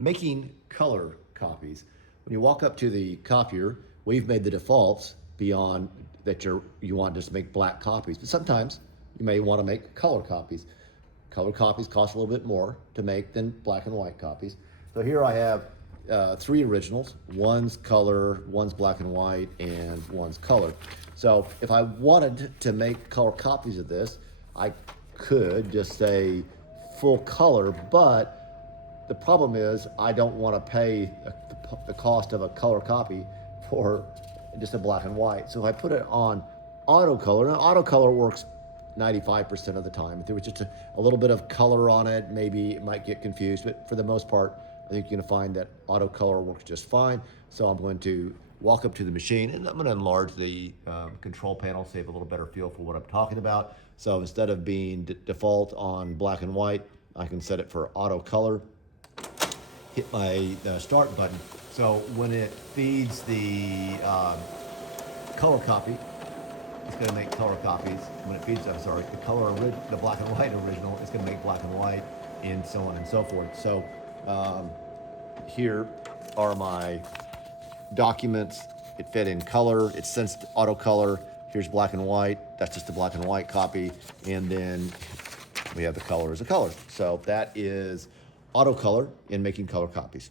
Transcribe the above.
making color copies. When you walk up to the copier, we've made the defaults beyond that you want to just make black copies, but sometimes you may want to make color copies. Color copies cost a little bit more to make than black and white copies. So here I have 3 originals. One's color, one's black and white, and one's color. So if I wanted to make color copies of this, I could just say full color, but the problem is I don't want to pay the cost of a color copy for just a black and white. So if I put it on auto color, now auto color works 95% of the time. If there was just a little bit of color on it, maybe it might get confused, but for the most part, I think you're gonna find that auto color works just fine. So I'm going to walk up to the machine and I'm gonna enlarge the control panel so you have a little better feel for what I'm talking about. So instead of being default on black and white, I can set it for auto color, hit my start button. So when it feeds the color copy, it's going to make color copies. When it feeds, the black and white original, it's going to make black and white, and so on and so forth. So here are my documents. It fed in color. It sensed auto color. Here's black and white. That's just a black and white copy. And then we have the color as a color. So that is auto color in making color copies.